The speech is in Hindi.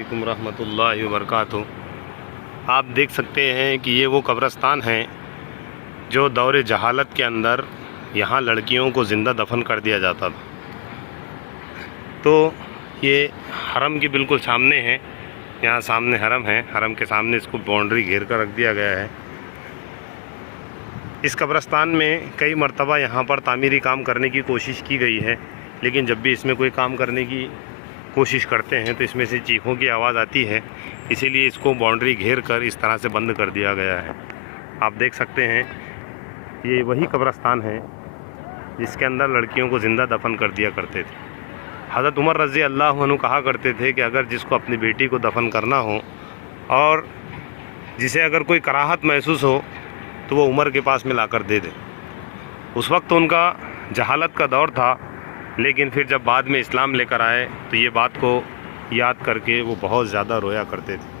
अलैकुम रहमतुल्लाहि व बरकातुहू। आप देख सकते हैं कि ये वो कब्रिस्तान है जो दौर जहालत के अंदर यहाँ लड़कियों को ज़िंदा दफन कर दिया जाता था। तो ये हरम के बिल्कुल सामने है, यहाँ सामने हरम है, हरम के सामने इसको बाउंड्री घेर कर रख दिया गया है। इस कब्रिस्तान में कई मरतबा यहाँ पर तामीरी काम करने की कोशिश की गई है, लेकिन जब भी इसमें कोई काम करने की कोशिश करते हैं तो इसमें से चीखों की आवाज़ आती है, इसीलिए इसको बाउंड्री घेर कर इस तरह से बंद कर दिया गया है। आप देख सकते हैं ये वही कब्रिस्तान है जिसके अंदर लड़कियों को ज़िंदा दफन कर दिया करते थे। हज़रत उमर रज़ी अल्लाह अन्हु कहा करते थे कि अगर जिसको अपनी बेटी को दफन करना हो और जिसे अगर कोई कराहत महसूस हो तो वो उमर के पास में लाकर दे दे। उस वक्त उनका जहालत का दौर था, लेकिन फिर जब बाद में इस्लाम लेकर आए तो ये बात को याद करके वो बहुत ज़्यादा रोया करते थे।